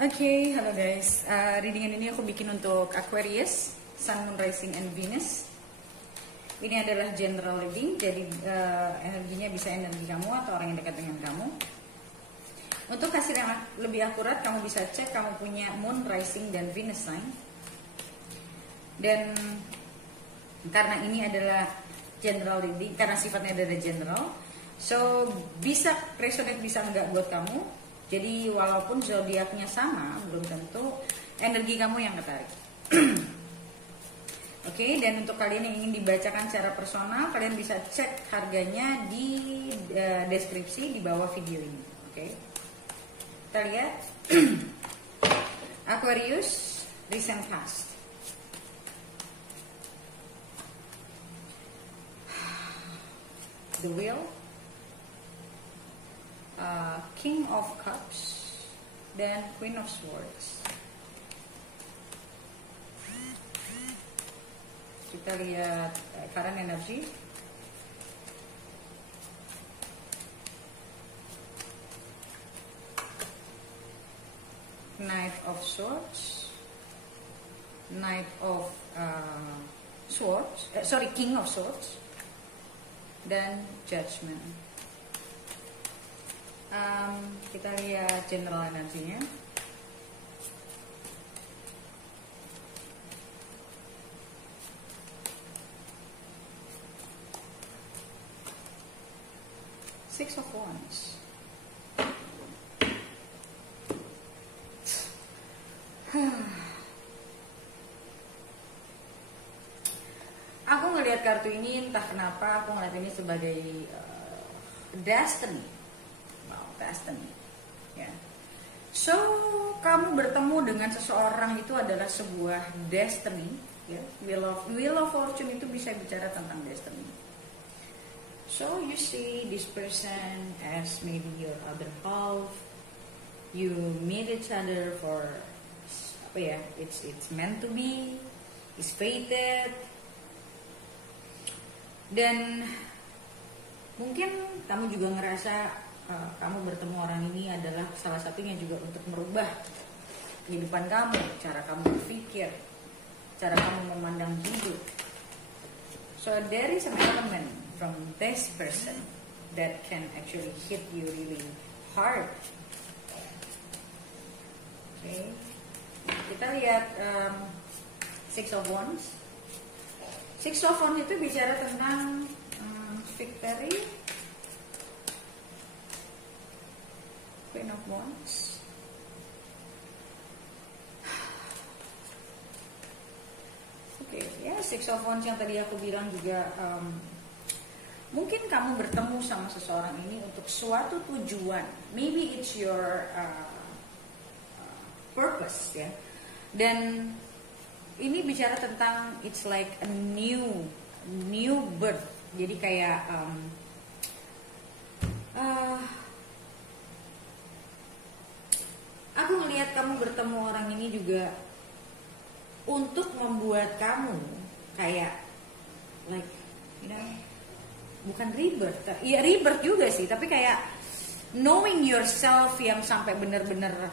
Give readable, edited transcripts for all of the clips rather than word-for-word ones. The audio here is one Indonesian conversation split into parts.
Oke, halo guys. Readingan ini aku bikin untuk Aquarius, Sun, Moon, Rising, and Venus. Ini adalah general reading, jadi energinya bisa energi kamu atau orang yang dekat dengan kamu. Untuk hasil yang lebih akurat, kamu bisa cek kamu punya Moon, Rising, dan Venus sign. Dan karena ini adalah general reading, karena sifatnya adalah general, so bisa resonate bisa enggak buat kamu. Jadi walaupun zodiaknya sama, belum tentu energi kamu yang ketarik. Oke, dan untuk kalian yang ingin dibacakan secara personal, kalian bisa cek harganya di deskripsi di bawah video ini. Oke, kita lihat Aquarius recent past. The Wheel, King of Cups, dan Queen of Swords. Kita lihat current energy. Knight of Swords, Knight of Swords, King of Swords, dan Judgment. Kita lihat general energinya. Six of Wands. Aku ngelihat kartu ini entah kenapa aku ngelihat ini sebagai destiny. Destiny, ya. So kamu bertemu dengan seseorang itu adalah sebuah destiny, ya. Wheel of Fortune itu bisa bicara tentang destiny. So you see this person as maybe your other half. You meet each other for apa ya? It's meant to be, it's fated. Dan mungkin kamu juga ngerasa kamu bertemu orang ini adalah salah satunya juga untuk merubah kehidupan kamu, cara kamu berpikir, cara kamu memandang hidup. So there is an element from this person that can actually hit you really hard. Okay. Kita lihat Six of Wands. Six of Wands itu bicara tentang victory. Queen of Wands. Oke, ya Six of Wands yang tadi aku bilang juga mungkin kamu bertemu sama seseorang ini untuk suatu tujuan. Maybe it's your purpose, ya. Dan ini bicara tentang it's like a new birth. Jadi kayak aku melihat kamu bertemu orang ini juga untuk membuat kamu kayak like bukan rebirth, ya rebirth juga sih, tapi kayak knowing yourself yang sampai benar-benar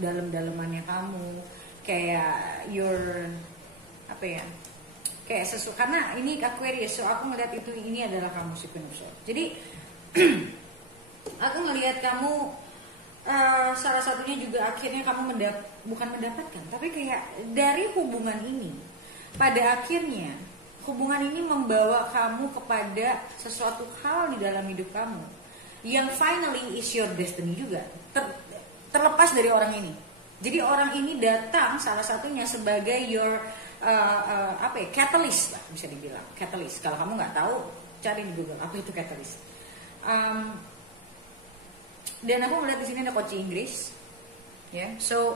dalam-dalamannya kamu, kayak your apa ya, kayak karena ini Aquarius, so aku melihat ini adalah kamu si Queen of Swords. Jadi aku melihat kamu salah satunya juga akhirnya kamu bukan mendapatkan, tapi kayak dari hubungan ini pada akhirnya hubungan ini membawa kamu kepada sesuatu hal di dalam hidup kamu yang finally is your destiny juga, terlepas dari orang ini. Jadi orang ini datang salah satunya sebagai your catalyst lah, bisa dibilang catalyst. Kalau kamu nggak tahu, cari di Google apa itu catalyst. Dan aku melihat di sini ada coach Inggris, ya. So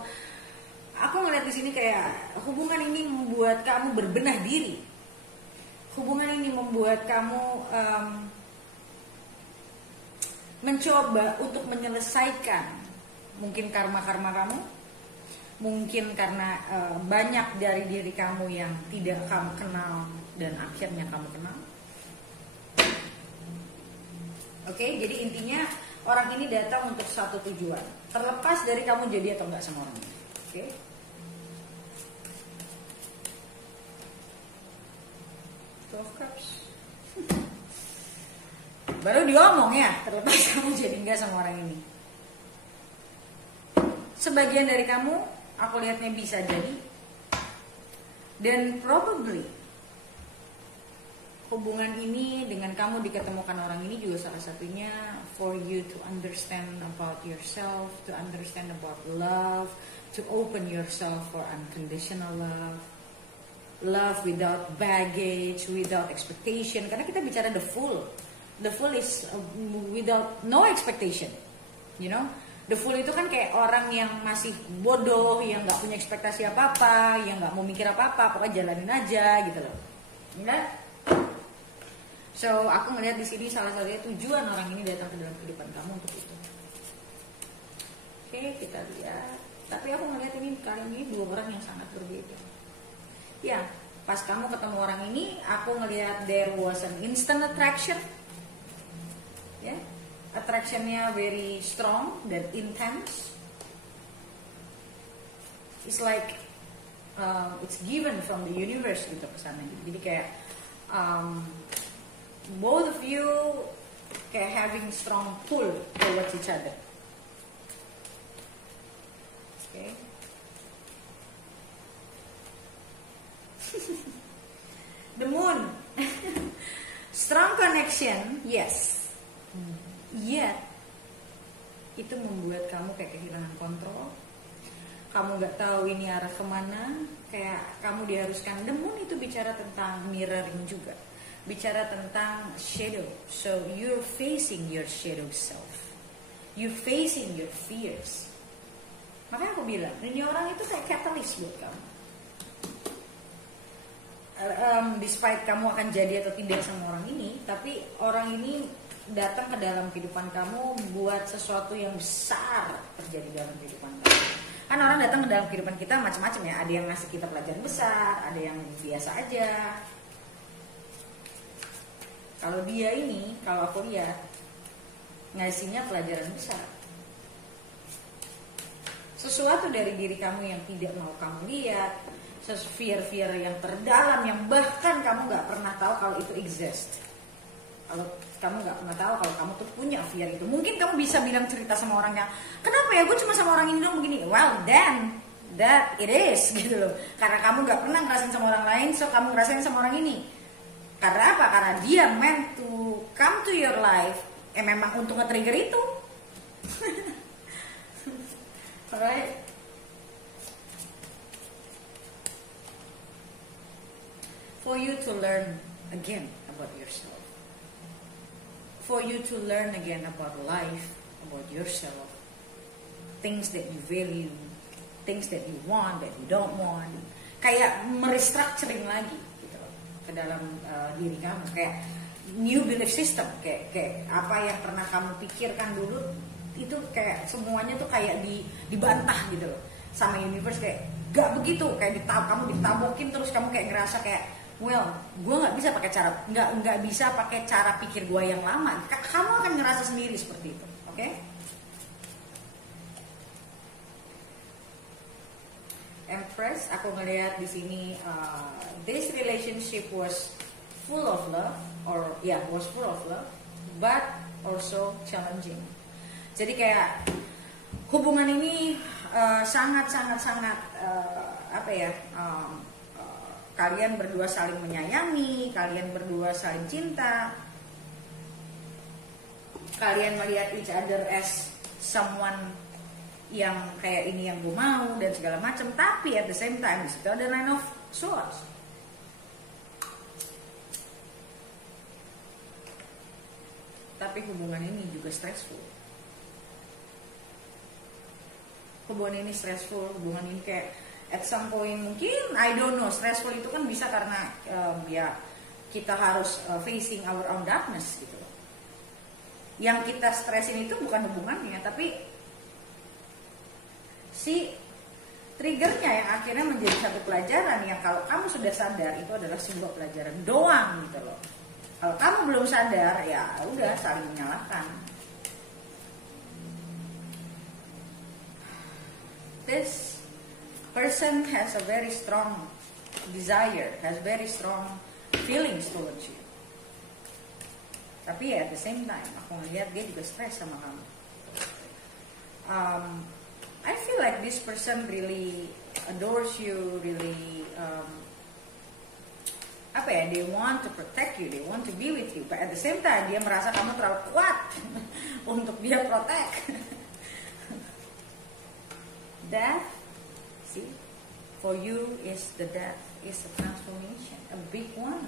aku melihat di sini kayak hubungan ini membuat kamu berbenah diri. Hubungan ini membuat kamu mencoba untuk menyelesaikan mungkin karma-karma kamu, mungkin karena banyak dari diri kamu yang tidak kamu kenal dan akhirnya kamu kenal. Oke, jadi intinya orang ini datang untuk satu tujuan, terlepas dari kamu jadi atau enggak sama orang ini. Oke? Two of Cups. Baru diomong ya, terlepas kamu jadi enggak sama orang ini. Sebagian dari kamu, aku lihatnya bisa jadi, dan probably hubungan ini dengan kamu diketemukan orang ini juga salah satunya for you to understand about yourself, to understand about love, to open yourself for unconditional love, love without baggage, without expectation. Karena kita bicara the full is without no expectation, you know. The fool itu kan kayak orang yang masih bodoh, yang nggak punya ekspektasi apa-apa, yang nggak mau mikir apa-apa, pokoknya jalanin aja gitu loh. Enggak? So aku melihat di sini salah satunya tujuan orang ini datang ke dalam kehidupan kamu untuk itu. Oke, kita lihat. Tapi aku melihat ini kali ini dua orang yang sangat berbeda. Ya, pas kamu ketemu orang ini, aku ngelihat there was an instant attraction. Ya. Attractionnya very strong dan intense. It's like it's given from the universe gitu kesana. Jadi kayak both of you kayak having strong pull towards each other. Okay. The moon. Strong connection, yes. Iya, itu membuat kamu kayak kehilangan kontrol. Kamu nggak tahu ini arah kemana. Kayak kamu diharuskan. The moon itu bicara tentang mirroring juga, bicara tentang shadow. So you're facing your shadow self, you're facing your fears. Makanya aku bilang ini orang itu kayak catalyst buat kamu. Despite kamu akan jadi atau tidak sama orang ini, tapi orang ini datang ke dalam kehidupan kamu buat sesuatu yang besar terjadi dalam kehidupan kamu. Kan orang datang ke dalam kehidupan kita macam-macam ya. Ada yang ngasih kita pelajaran besar, ada yang biasa aja. Kalau dia ini, kalau aku lihat ngasihnya pelajaran besar. Sesuatu dari diri kamu yang tidak mau kamu lihat, fear-fear yang terdalam yang bahkan kamu gak pernah tahu kalau itu exist. Kalau kamu nggak pernah tahu kalau kamu tuh punya fear itu, mungkin kamu bisa bilang cerita sama orangnya, kenapa ya gue cuma sama orang ini dong begini. Well then that it is gitu loh. Karena kamu nggak pernah ngerasain sama orang lain, so kamu ngerasain sama orang ini. Karena apa? Karena dia meant to come to your life, memang untuk nge-trigger itu. Alright. For you to learn again about yourself. For you to learn again about life, about yourself, things that you value, things that you want, that you don't want, kayak merestructuring lagi gitu loh, ke dalam diri kamu, kayak new belief system, kayak apa yang pernah kamu pikirkan dulu itu kayak semuanya tuh kayak dibantah gitu loh sama universe, kayak gak begitu, kayak kamu ditabokin terus kamu kayak ngerasa kayak well, gue nggak bisa pakai cara nggak bisa pakai cara pikir gue yang lama. Kamu akan ngerasa sendiri seperti itu, oke? Okay? Empress, aku ngelihat di sini this relationship was full of love, was full of love, but also challenging. Jadi kayak hubungan ini sangat apa ya? Kalian berdua saling menyayangi, kalian berdua saling cinta, kalian melihat each other as someone yang kayak ini yang gue mau dan segala macam. Tapi at the same time di situ ada Nine of Swords. Tapi hubungan ini juga stressful. Hubungan ini stressful, hubungan ini kayak at some point mungkin I don't know, stressful itu kan bisa karena ya kita harus facing our own darkness gitu loh. Yang kita stressin itu bukan hubungannya, tapi si triggernya yang akhirnya menjadi satu pelajaran yang kalau kamu sudah sadar itu adalah sebuah pelajaran doang gitu loh. Kalau kamu belum sadar ya udah saling menyalahkan. this person has a very strong desire, has very strong feelings towards you. Tapi ya at the same time, aku ngeliat dia juga stres sama kamu. I feel like this person really adores you, really they want to protect you, they want to be with you, but at the same time dia merasa kamu terlalu kuat untuk dia protect. Death, see, for you is the death, is a transformation, a big one.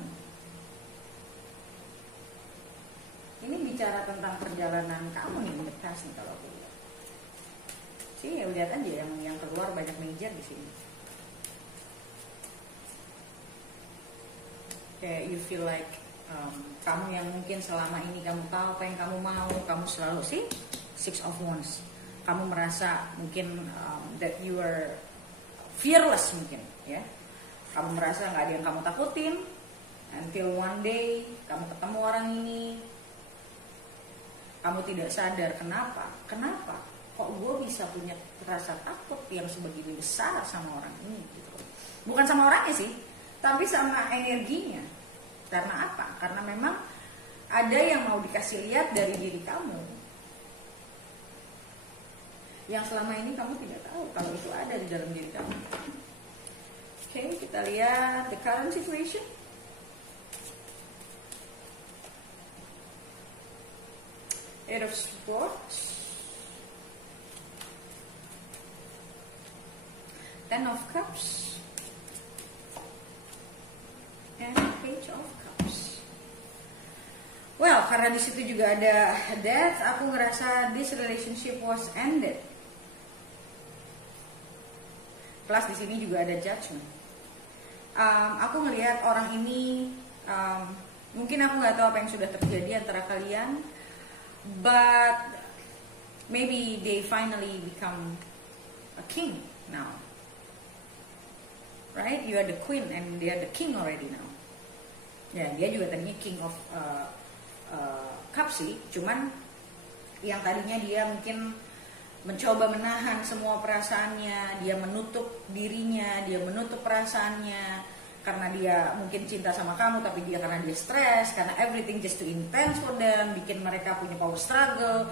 Ini bicara tentang perjalanan kamu nih in the past nih kalau aku lihat. Sih ya lihat aja yang keluar banyak major di sini. Kayak you feel like kamu yang mungkin selama ini kamu tahu apa yang kamu mau, kamu selalu sih Six of Wands. Kamu merasa mungkin that you are fearless mungkin, ya. Kamu merasa nggak ada yang kamu takutin until one day kamu ketemu orang ini. Kamu tidak sadar kenapa kok gue bisa punya rasa takut yang sebegini besar sama orang ini gitu. Bukan sama orangnya sih, tapi sama energinya. Karena apa? Karena memang ada yang mau dikasih lihat dari diri kamu yang selama ini kamu tidak tahu kalau itu ada di dalam diri kamu. Oke, kita lihat the current situation. Eight of Swords, Ten of Cups, and Page of Cups. Well, karena di situ juga ada death, aku ngerasa this relationship was ended. Plus di sini juga ada Judgment. Aku ngelihat orang ini, mungkin aku nggak tahu apa yang sudah terjadi antara kalian. But maybe they finally become a king now, right? You are the queen and they are the king already now. Ya, dia juga tadinya king of cups sih, cuman yang tadinya dia mungkin mencoba menahan semua perasaannya, dia menutup dirinya, dia menutup perasaannya. Karena dia mungkin cinta sama kamu, tapi dia karena dia stres, karena everything just too intense for them, bikin mereka punya power struggle.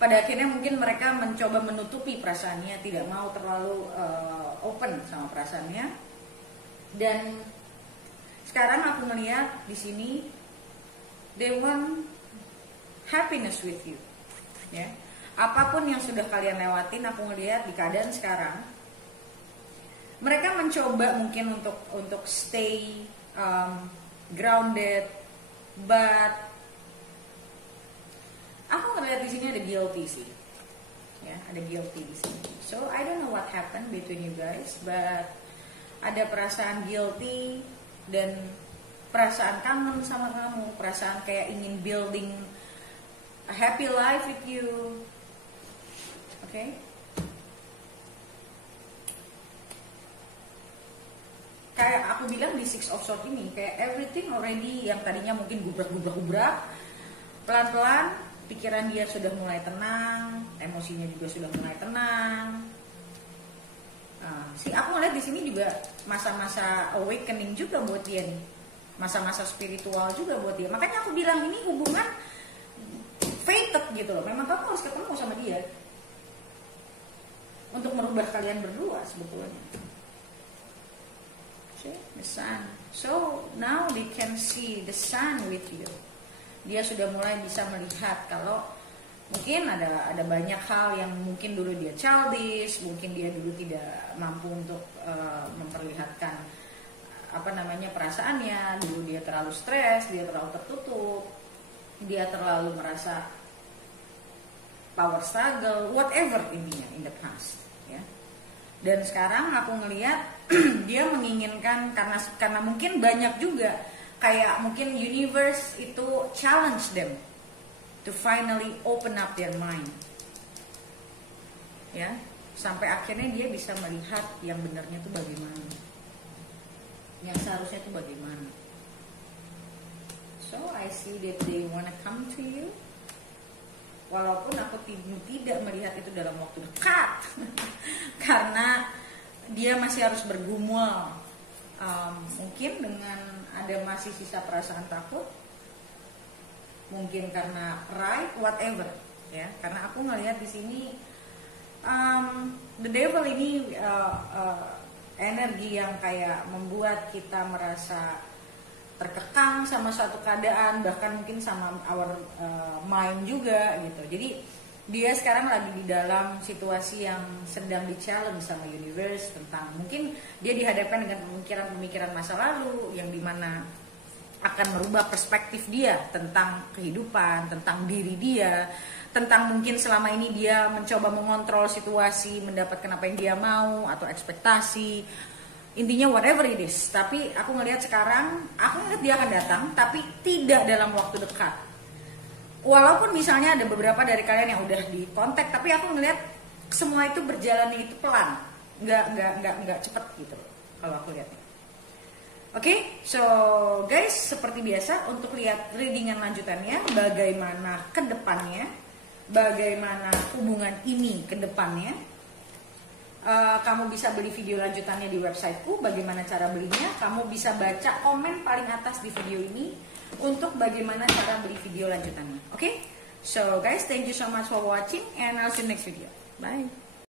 Pada akhirnya mungkin mereka mencoba menutupi perasaannya, tidak mau terlalu open sama perasaannya. Dan sekarang aku melihat di sini, they want happiness with you. Ya, apapun yang sudah kalian lewatin, aku ngelihat di keadaan sekarang. Mereka mencoba mungkin untuk stay grounded, but aku ngeliat di sini ada guilty sih, ya ada guilty di sini. So I don't know what happened between you guys, but ada perasaan guilty dan perasaan kangen sama kamu, perasaan kayak ingin building a happy life with you, okay? Kayak aku bilang di Six of Swords ini, kayak everything already yang tadinya mungkin gubrak, pelan-pelan pikiran dia sudah mulai tenang, emosinya juga sudah mulai tenang. Aku ngeliat di sini juga masa-masa awakening juga buat dia nih, masa-masa spiritual juga buat dia. Makanya aku bilang ini hubungan fated gitu loh. Memang kamu harus ketemu sama dia untuk merubah kalian berdua sebetulnya. The sun. So now they can see the sun with you. Dia sudah mulai bisa melihat kalau mungkin ada banyak hal yang mungkin dulu dia childish, mungkin dia dulu tidak mampu untuk memperlihatkan perasaannya. Dulu dia terlalu stres, dia terlalu tertutup, dia terlalu merasa power struggle, whatever intinya in the past, ya. Dan sekarang aku ngelihat dia menginginkan karena mungkin banyak juga kayak mungkin universe itu challenge them to finally open up their mind, ya, sampai akhirnya dia bisa melihat yang benarnya itu bagaimana, yang seharusnya itu bagaimana. So I see that they wanna come to you, walaupun aku tidak melihat itu dalam waktu dekat karena dia masih harus bergumul, mungkin dengan ada masih sisa perasaan takut, mungkin karena pride, whatever ya. Karena aku ngelihat di sini the devil ini energi yang kayak membuat kita merasa terkekang sama suatu keadaan, bahkan mungkin sama our mind juga gitu. Jadi dia sekarang lagi di dalam situasi yang sedang di-challenge sama universe, tentang mungkin dia dihadapkan dengan pemikiran-pemikiran masa lalu yang dimana akan merubah perspektif dia tentang kehidupan, tentang diri dia, tentang mungkin selama ini dia mencoba mengontrol situasi, mendapatkan apa yang dia mau atau ekspektasi. Intinya whatever it is, tapi aku ngelihat sekarang, aku ngelihat dia akan datang, tapi tidak dalam waktu dekat. Walaupun misalnya ada beberapa dari kalian yang udah di kontak, tapi aku ngelihat semua itu berjalan itu pelan, nggak cepet gitu kalau aku lihatnya. Oke, so guys, seperti biasa untuk lihat readingan lanjutannya, bagaimana kedepannya, bagaimana hubungan ini ke depannya. Kamu bisa beli video lanjutannya di websiteku. Bagaimana cara belinya? Kamu bisa baca komen paling atas di video ini untuk bagaimana cara beli video lanjutannya. Oke? So guys, thank you so much for watching and I'll see you next video. Bye.